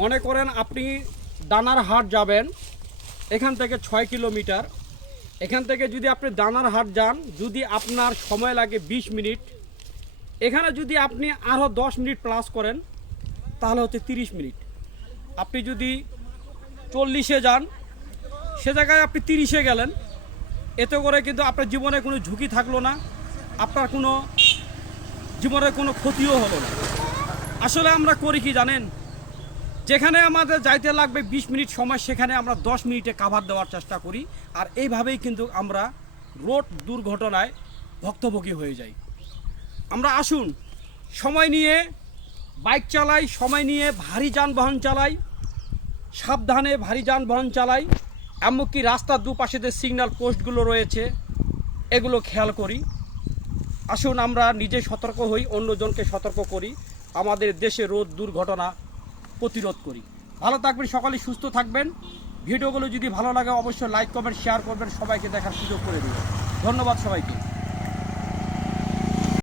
মনে করেন আপনি দানার হাট যাবেন, এখান থেকে ছয় কিলোমিটার। এখান থেকে যদি আপনি দানার হাট যান, যদি আপনার সময় লাগে বিশ মিনিট, এখানে যদি আপনি আরও দশ মিনিট প্লাস করেন, তাহলে হচ্ছে তিরিশ মিনিট। আপনি যদি চল্লিশে যান, সে জায়গায় আপনি তিরিশে গেলেন, এতে করে কিন্তু আপনার জীবনে কোনো ঝুঁকি থাকল না, আপনার কোনো জীবনের কোনো ক্ষতিও হলো না। আসলে আমরা করি কি জানেন? যেখানে আমাদের যাইতে লাগবে বিশ মিনিট সময়, সেখানে আমরা দশ মিনিটে কাভার দেওয়ার চেষ্টা করি। আর এইভাবেই কিন্তু আমরা রোড দুর্ঘটনায় ভক্তভোগী হয়ে যাই। আমরা আসুন, সময় নিয়ে বাইক চালাই, সময় নিয়ে ভারী যানবাহন চালাই, সাবধানে ভারী যানবাহন চালাই, এমনকি রাস্তার দুপাশে যে সিগন্যাল পোস্টগুলো রয়েছে, এগুলো খেয়াল করি। আসুন আমরা নিজে সতর্ক হই, অন্যজনকে সতর্ক করি। আমাদের দেশে রোদ দুর্ঘটনা প্রতিরোধ করি। ভালো থাকবেন সকালে সুস্থ থাকবেন। ভিডিওগুলো যদি ভালো লাগে, অবশ্যই লাইক কমেন্ট শেয়ার করবেন। সবাইকে দেখার সুযোগ করে দেবেন। ধন্যবাদ সবাইকে।